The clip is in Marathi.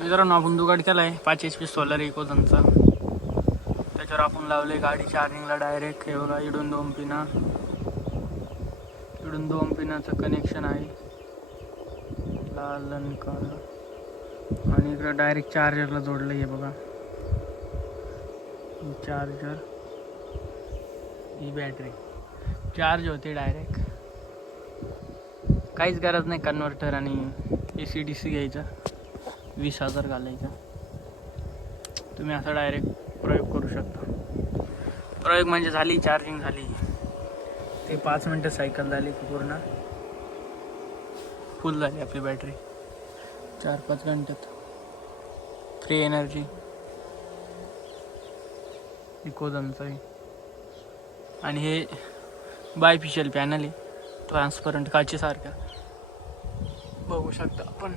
मित्रांनो आपण जुगाड केला आहे 5 HP सोलर इकोजनचा. त्याच्यावर आपण लावले गाडी चार्जिंगला डायरेक्ट. हे बघा इकडून 2 पिना, इकडून 2 पिनाचं कनेक्शन आहे, लाल आणि काळं. आणि इकडं डायरेक्ट चार्जरला जोडलं. हे बघा ही चार्जर, ही बॅटरी चार्ज होते डायरेक्ट. काहीच गरज नाही कन्व्हर्टर आणि AC/DC घ्यायचा, 20,000 घालायचा. तुम्ही असं डायरेक्ट प्रयोग करू शकता. प्रयोग म्हणजे झाली, चार्जिंग झाली, ते 5 मिनटं सायकल झाली की पूर्ण फुल झाली आपली बॅटरी. 4-5 घंट्यात फ्री एनर्जी इकोजनचं आहे. आणि हे बायफिशियल पॅनल आहे, ट्रान्सपरंट काचेसारखा बघू शकता आपण.